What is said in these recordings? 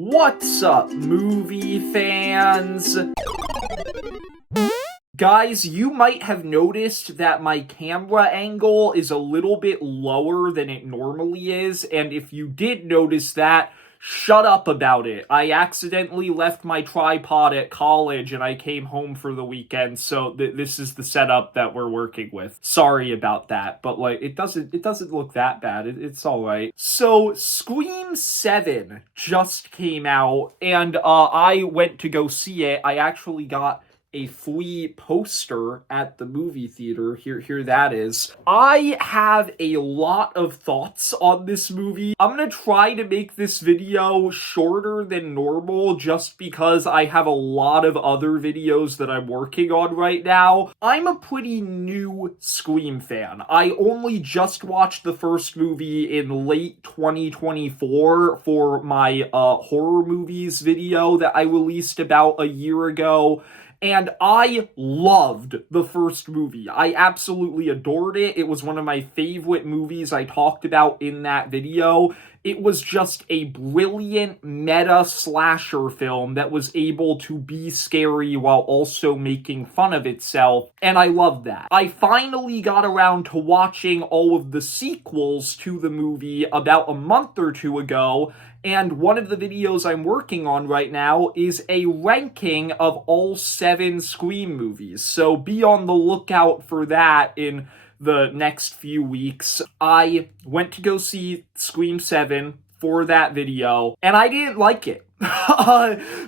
What's up, movie fans? Guys, you might have noticed that my camera angle is a little bit lower than it normally is, and if you did notice that, shut up about it. I accidentally left my tripod at college and I came home for the weekend, so this is the setup that we're working with. Sorry about that, but it doesn't look that bad. It's all right. So Scream 7 just came out and I went to go see it. I actually got a free poster at the movie theater. Here that is. I have a lot of thoughts on this movie. I'm gonna try to make this video shorter than normal just because I have a lot of other videos that I'm working on right now. I'm a pretty new Scream fan. I only just watched the first movie in late 2024 for my horror movies video that I released about a year ago. And I loved the first movie. I absolutely adored it. It was one of my favorite movies I talked about in that video. It was just a brilliant meta slasher film that was able to be scary while also making fun of itself, and I loved that. I finally got around to watching all of the sequels to the movie about a month or two ago, and one of the videos I'm working on right now is a ranking of all 7 Scream movies, so be on the lookout for that in the next few weeks. I went to go see Scream 7 for that video, and I didn't like it.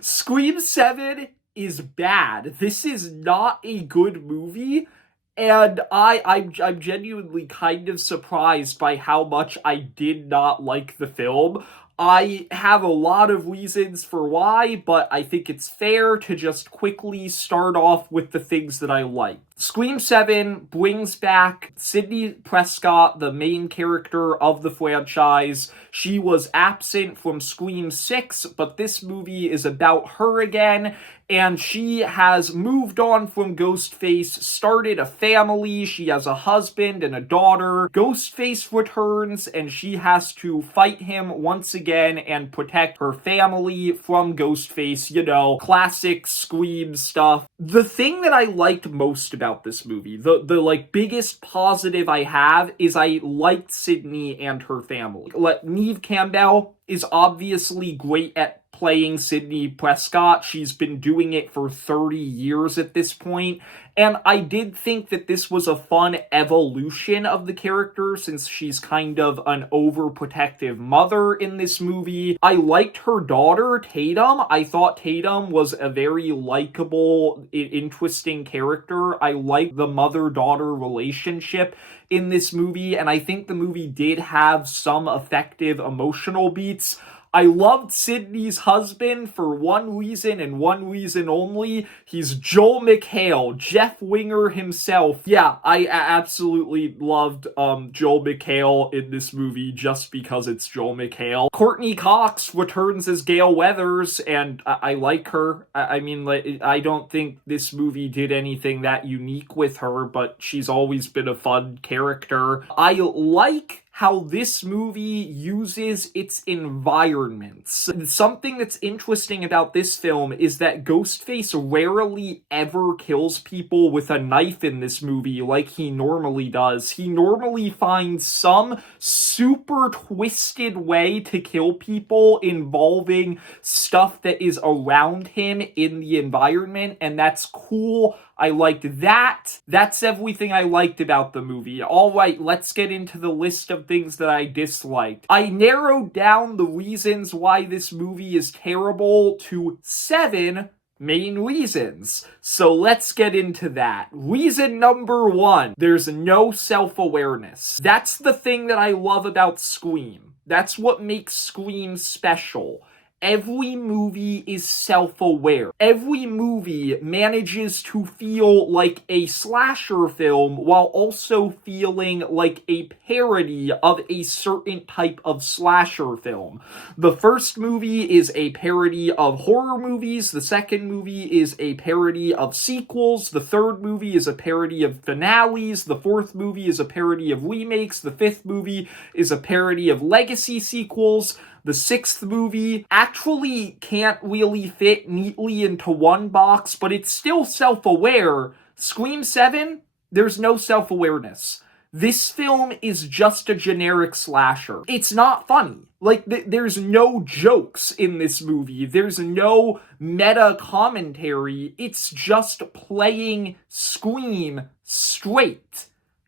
Scream 7 is bad. This is not a good movie, and I'm genuinely kind of surprised by how much I did not like the film. I have a lot of reasons for why, but I think it's fair to just quickly start off with the things that I like. Scream 7 brings back Sidney Prescott, the main character of the franchise. She was absent from Scream 6, but this movie is about her again, and she has moved on from Ghostface, started a family, she has a husband and a daughter. Ghostface returns, and she has to fight him once again and protect her family from Ghostface, you know, classic Scream stuff. The thing that I liked most about this movie, the biggest positive I have, is I liked Sidney and her family. Neve Campbell is obviously great at playing Sidney Prescott. She's been doing it for 30 years at this point, and I did think that this was a fun evolution of the character since she's kind of an overprotective mother in this movie. I liked her daughter, Tatum. I thought Tatum was a very likable, interesting character. I liked the mother-daughter relationship in this movie, and I think the movie did have some effective emotional beats. I loved Sidney's husband for one reason and one reason only. He's Joel McHale, Jeff Winger himself. Yeah, I absolutely loved Joel McHale in this movie just because it's Joel McHale. Courtney Cox returns as Gale Weathers, and I like her. I mean, I don't think this movie did anything that unique with her, but she's always been a fun character. I like how this movie uses its environments. Something that's interesting about this film is that Ghostface rarely ever kills people with a knife in this movie like he normally does. He normally finds some super twisted way to kill people involving stuff that is around him in the environment, and that's cool. I liked that. That's everything I liked about the movie. All right, let's get into the list of things that I disliked. I narrowed down the reasons why this movie is terrible to 7 main reasons. So let's get into that. Reason number 1, there's no self-awareness. That's the thing that I love about Scream. That's what makes Scream special. Every movie is self-aware. Every movie manages to feel like a slasher film while also feeling like a parody of a certain type of slasher film. The first movie is a parody of horror movies. The second movie is a parody of sequels. The third movie is a parody of finales. The fourth movie is a parody of remakes. The fifth movie is a parody of legacy sequels. The sixth movie actually can't really fit neatly into one box, but it's still self-aware. Scream 7, there's no self-awareness. This film is just a generic slasher. It's not funny. Like, there's no jokes in this movie. There's no meta commentary. It's just playing Scream straight.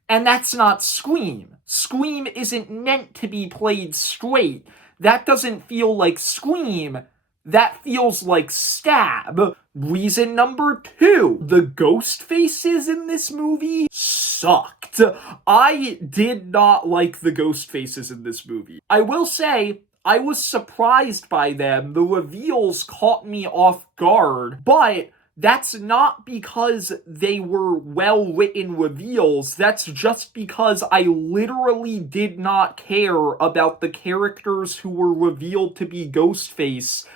And that's not Scream. Scream isn't meant to be played straight. That doesn't feel like Scream. That feels like Stab. Reason number 2. The ghost faces in this movie sucked. I did not like the ghost faces in this movie. I will say, I was surprised by them. The reveals caught me off guard, but that's not because they were well-written reveals. That's just because I literally did not care about the characters who were revealed to be Ghostface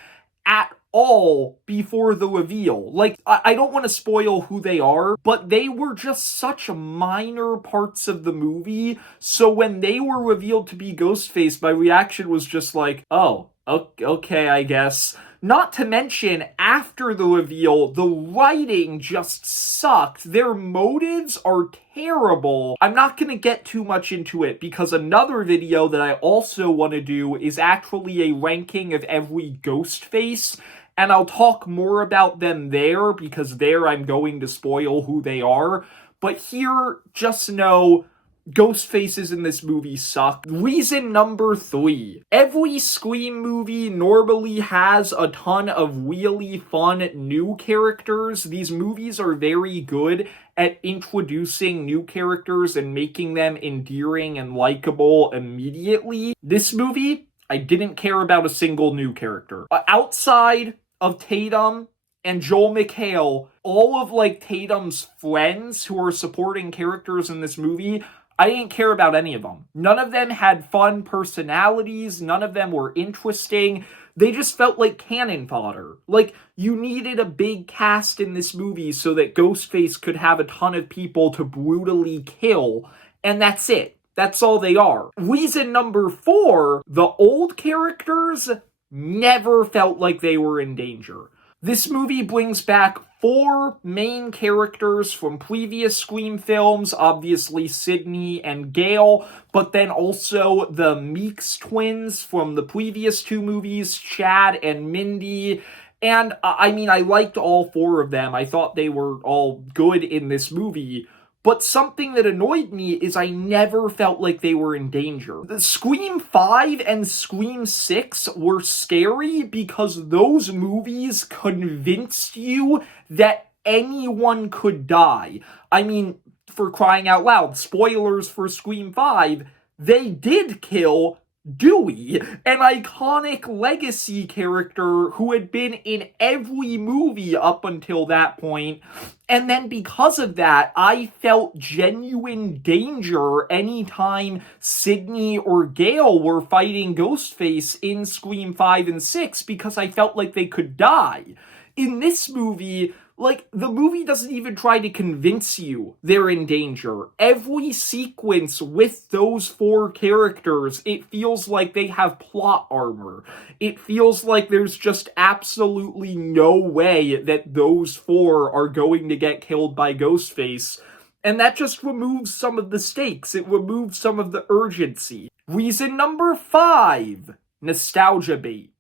at all before the reveal. Like, I don't want to spoil who they are, but they were just such minor parts of the movie, so when they were revealed to be Ghostface, my reaction was just like, oh, okay, I guess. Not to mention, after the reveal, the writing just sucked. Their motives are terrible. I'm not going to get too much into it because another video that I also want to do is actually a ranking of every Ghostface, and I'll talk more about them there because there I'm going to spoil who they are. But here, just know, Ghostfaces in this movie suck. Reason number 3. Every Scream movie normally has a ton of really fun new characters. These movies are very good at introducing new characters and making them endearing and likable immediately. This movie, I didn't care about a single new character. Outside of Tatum and Joel McHale, all of Tatum's friends who are supporting characters in this movie, I didn't care about any of them. None of them had fun personalities. None of them were interesting. They just felt like cannon fodder. Like, you needed a big cast in this movie so that Ghostface could have a ton of people to brutally kill. And that's it. That's all they are. Reason number 4, the old characters never felt like they were in danger. This movie brings back 4 main characters from previous Scream films, obviously Sidney and Gale, but then also the Meeks twins from the previous 2 movies, Chad and Mindy. And I mean, I liked all 4 of them. I thought they were all good in this movie. But something that annoyed me is I never felt like they were in danger. The Scream 5 and Scream 6 were scary because those movies convinced you that anyone could die. I mean, for crying out loud, spoilers for Scream 5, they did kill Dewey, an iconic legacy character who had been in every movie up until that point. And then because of that, I felt genuine danger anytime Sidney or Gale were fighting Ghostface in Scream 5 and 6 because I felt like they could die. In this movie, the movie doesn't even try to convince you they're in danger. Every sequence with those 4 characters, it feels like they have plot armor. It feels like there's just absolutely no way that those 4 are going to get killed by Ghostface. And that just removes some of the stakes. It removes some of the urgency. Reason number 5, nostalgia bait.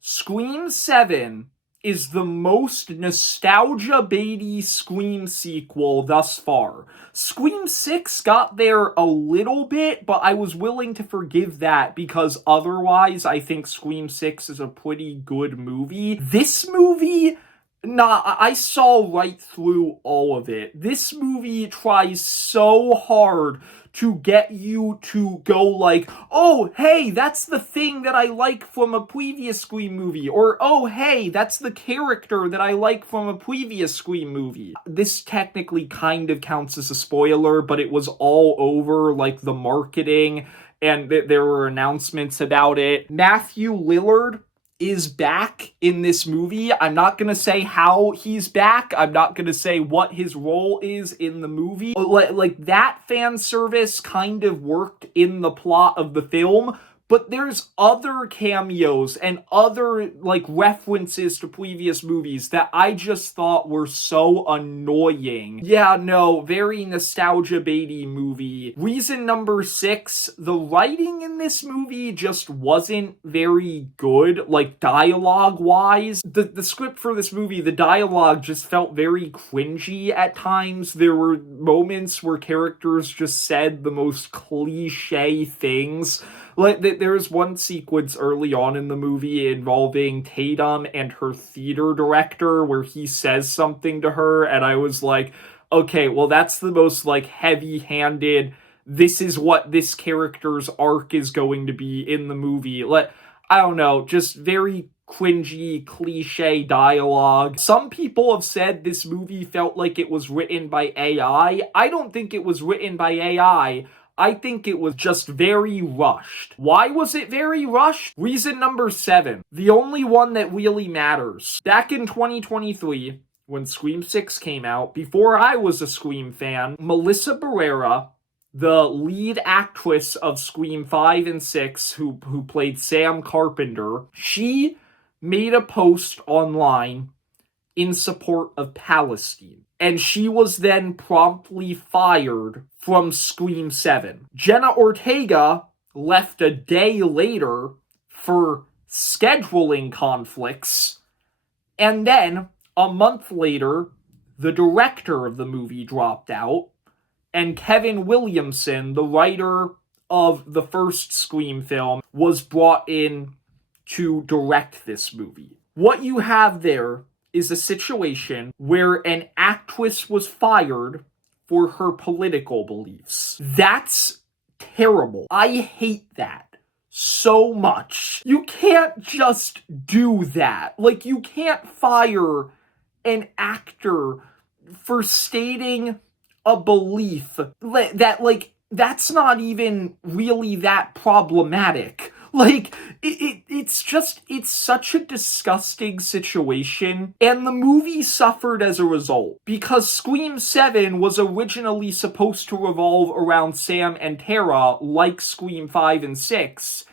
Scream 7 is the most nostalgia-baity Scream sequel thus far. Scream 6 got there a little bit, but I was willing to forgive that because otherwise I think Scream 6 is a pretty good movie. This movie, I saw right through all of it. This movie tries so hard to get you to go like, oh, hey, that's the thing that I like from a previous Scream movie. Or, oh, hey, that's the character that I like from a previous Scream movie. This technically kind of counts as a spoiler, but it was all over, the marketing, and there were announcements about it. Matthew Lillard is back in this movie. I'm not gonna say how he's back. I'm not gonna say what his role is in the movie. That fan service kind of worked in the plot of the film, but there's other cameos and other, like, references to previous movies that I just thought were so annoying. Yeah, no, very nostalgia baity movie. Reason number 6, the writing in this movie just wasn't very good, like, dialogue-wise. The script for this movie, the dialogue just felt very cringy at times. There were moments where characters just said the most cliche things. Like, there's one sequence early on in the movie involving Tatum and her theater director where he says something to her, and I was like, okay, well, that's the most, like, heavy-handed, this is what this character's arc is going to be in the movie. Like, I don't know, just very cringy, cliche dialogue. Some people have said this movie felt like it was written by AI. I don't think it was written by AI. I think it was just very rushed. Why was it very rushed? Reason number 7, the only one that really matters. Back in 2023, when Scream 6 came out, before I was a Scream fan, Melissa Barrera, the lead actress of Scream 5 and 6, who played Sam Carpenter, she made a post online in support of Palestine. And she was then promptly fired from Scream 7. Jenna Ortega left a day later for scheduling conflicts, and then a month later, the director of the movie dropped out, and Kevin Williamson, the writer of the first Scream film, was brought in to direct this movie. What you have there is a situation where an actress was fired for her political beliefs. That's terrible. I hate that so much. You can't just do that. Like, you can't fire an actor for stating a belief that, like, that's not even really that problematic. Like, it's such a disgusting situation, and the movie suffered as a result, because Scream 7 was originally supposed to revolve around Sam and Tara, like Scream 5 and 6,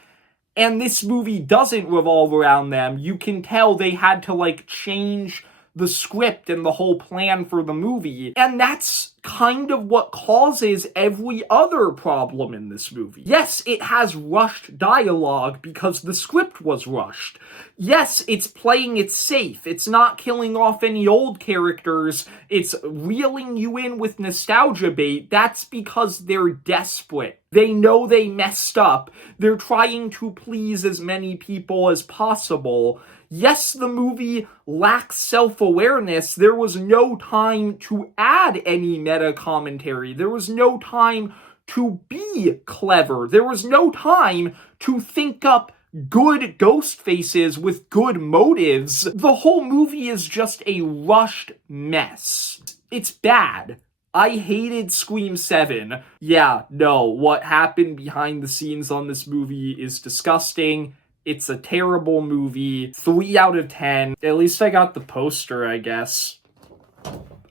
and this movie doesn't revolve around them. You can tell they had to, like, change the script and the whole plan for the movie, and that's kind of what causes every other problem in this movie. Yes, it has rushed dialogue because the script was rushed. Yes, it's playing it safe. It's not killing off any old characters. It's reeling you in with nostalgia bait. That's because they're desperate. They know they messed up. They're trying to please as many people as possible. Yes, the movie lacks self-awareness. There was no time to add any meta commentary. There was no time to be clever. There was no time to think up good ghost faces with good motives. The whole movie is just a rushed mess. It's bad. I hated Scream 7. Yeah, no, what happened behind the scenes on this movie is disgusting. It's a terrible movie. 3 out of 10. At least I got the poster, I guess.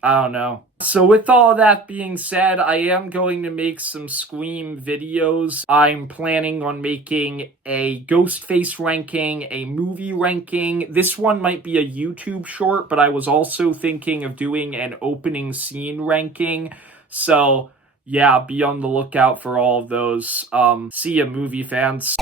I don't know. So with all that being said, I am going to make some Scream videos. I'm planning on making a Ghostface ranking, a movie ranking. This one might be a YouTube short, but I was also thinking of doing an opening scene ranking. So yeah, be on the lookout for all of those. See ya, movie fans.